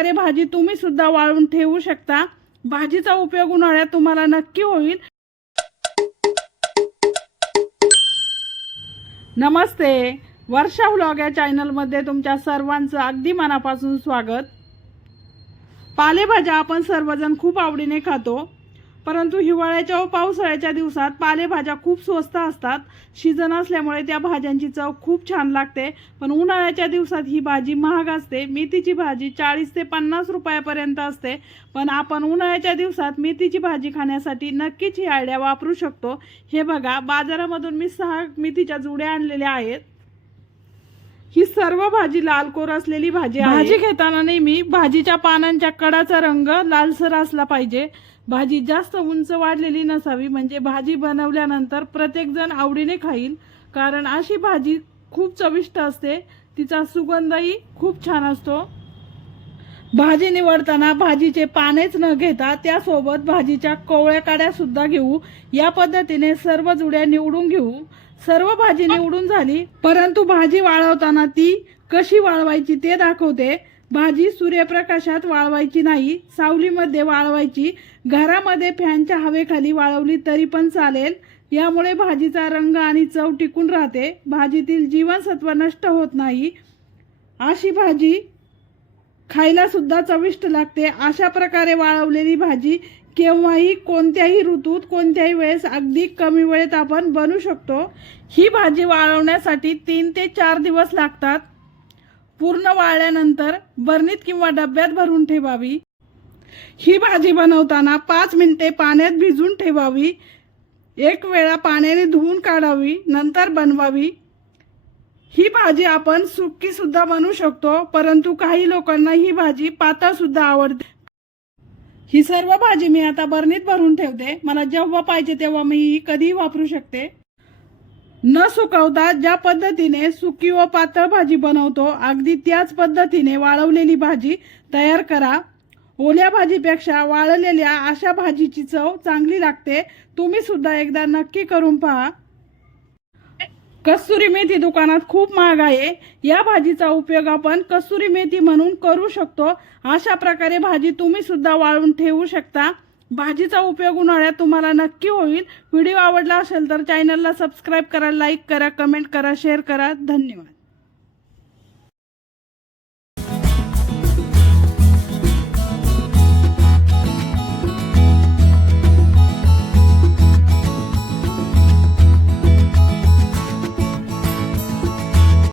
प्रकारे भाजी तुम्ही सुद्धा वाळून ठेवू शकता. भाजीचा उपयोग उन्हाळ्यात तुम्हाला नक्की होईल. नमस्ते. वर्षा व्लॉग या चॅनलमध्ये तुमच्या सर्वांचं अगदी मनापासून स्वागत. पालेभाज्या आपण सर्वजण खूप आवडीने खातो. परंतु हिवाळ्याच्या व पावसाळ्याच्या दिवसात पालेभाज्या खूप स्वस्त असतात. सीझन असल्यामुळे त्या भाज्यांची चव खूप छान लागते. पण उन्हाळ्याच्या दिवसात ही भाजी महाग असते. मेथीची भाजी चाळीस ते पन्नास रुपयापर्यंत असते. पण आपण उन्हाळ्याच्या दिवसात मेथीची भाजी खाण्यासाठी नक्कीच ही आयडिया वापरू शकतो. हे बघा बाजारामधून मी सहा मेथीच्या जुड्या आणलेल्या आहेत. ही सर्व भाजी लाल कोर असलेली भाजी भाजी घेताना नेहमी भाजीच्या पानांच्या कडाचा रंग लालसर असला पाहिजे. भाजी जास्त उंच वाढलेली नसावी म्हणजे भाजी बनवल्यानंतर प्रत्येक जण आवडीने खाईल. कारण अशी भाजी खूप चविष्ट असते. तिचा सुगंधही खूप छान असतो. भाजी निवडताना भाजीचे पानेच न घेता त्यासोबत भाजीच्या कोवळ्या काड्या सुद्धा घेऊ. या पद्धतीने सर्व जुड्या निवडून घेऊ. सर्व भाजी निवडून झाली परंतु भाजी वाळवताना ती कशी वाळवायची ते दाखवते. भाजी सूर्यप्रकाशात वाळवायची नाही सावलीमध्ये वाळवायची घरामध्ये फॅनच्या हवेखाली वाळवली तरी पण चालेल. यामुळे भाजीचा रंग आणि चव टिकून राहते. भाजीतील जीवनसत्व नष्ट होत नाही. अशी भाजी खायला सुद्धा चविष्ट लागते. अशा प्रकारे वाळवलेली भाजी केव्हाही कोणत्याही ऋतूत कोणत्याही वेळेस अगदी कमी वेळेत आपण बनवू शकतो. ही भाजी वाळवण्यासाठी तीन ते चार दिवस लागतात. पूर्ण वाळल्यानंतर बरणीत किंवा डब्यात भरून ठेवावी. ही भाजी बनवताना पाच मिनिटे पाण्यात भिजून ठेवावी. एक वेळा पाण्याने धुवून काढावी नंतर बनवावी. ही भाजी आपण सुक्कीसुद्धा बनवू शकतो परंतु काही लोकांना ही भाजी पातळसुद्धा आवडते. ही सर्व भाजी मी आता बरणीत भरून ठेवते. मला जेव्हा पाहिजे तेव्हा मी ही कधीही वापरू शकते. न सुकवता ज्या पद्धतीने सुकी व पातळ भाजी बनवतो अगदी त्याच पद्धतीने वाळवलेली भाजी तयार करा. ओल्या भाजीपेक्षा वाळलेल्या अशा भाजीची चव चांगली लागते. तुम्ही सुद्धा एकदा नक्की करून पहा. कस्तुरी मेथी दुकानात खूप महाग आहे. या भाजीचा उपयोग आपण कस्तुरी मेथी म्हणून करू शकतो. अशा प्रकारे भाजी तुम्ही सुद्धा वाळून ठेवू शकता. भाजीचा उपयोग उन्हाळ्यात तुम्हाला नक्की होईल. व्हिडिओ आवडला असेल तर चॅनलला सबस्क्राईब करा लाईक करा कमेंट करा शेअर करा. धन्यवाद.